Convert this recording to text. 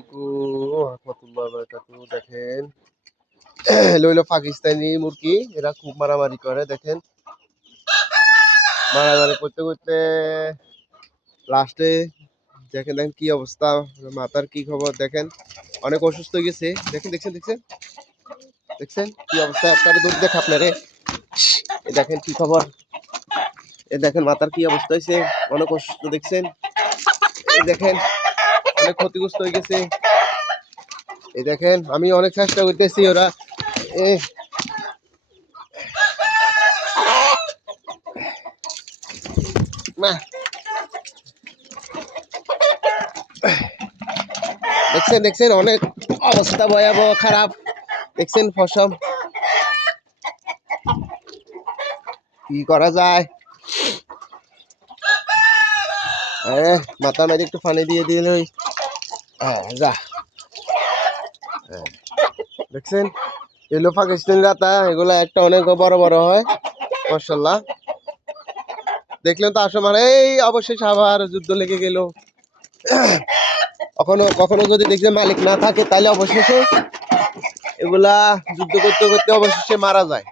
আলাইকুম রাহমাতুল্লাহি ওয়া বারাকাতুহু। দেখেন লইলো পাকিস্তানি মুরগি, এরা খুব মারামারি করে। দেখেন মারামারি করতে করতে লাস্টে দেখেন দেখেন কি অবস্থা, মাথার কি খবর দেখেন, অনেক অসুস্থ হয়ে গেছে। দেখেন দেখছেন দেখছেন দেখছেন কি অবস্থা, একটা দুধ দেখ আপনারে। এ দেখেন কি খবর, এ দেখেন মাথার কি অবস্থা হয়েছে, অনেক অসুস্থ দেখছেন। এই দেখেন অনেক ক্ষতিগ্রস্ত হয়ে গেছে। এই দেখেন আমি অনেক চেষ্টা করতেছি, ওরা এ না দেখছেন দেখছেন অনেক অবস্থা ভয়াবহ খারাপ। দেখছেন ফসল কি করা যায়, মাথা মেরে একটু পানি দিয়ে দিলে যা। দেখছেন এগুলো পাকিস্তানি রাতা, এগুলো একটা অনেক বড় বড় হয় মাশাআল্লাহ। দেখলেন তো আসলে এই অবশেষে আবার যুদ্ধ লেগে গেল। কখনো কখনো যদি দেখছেন মালিক না থাকে তাহলে অবশেষে এগুলা যুদ্ধ করতে করতে অবশেষে মারা যায়।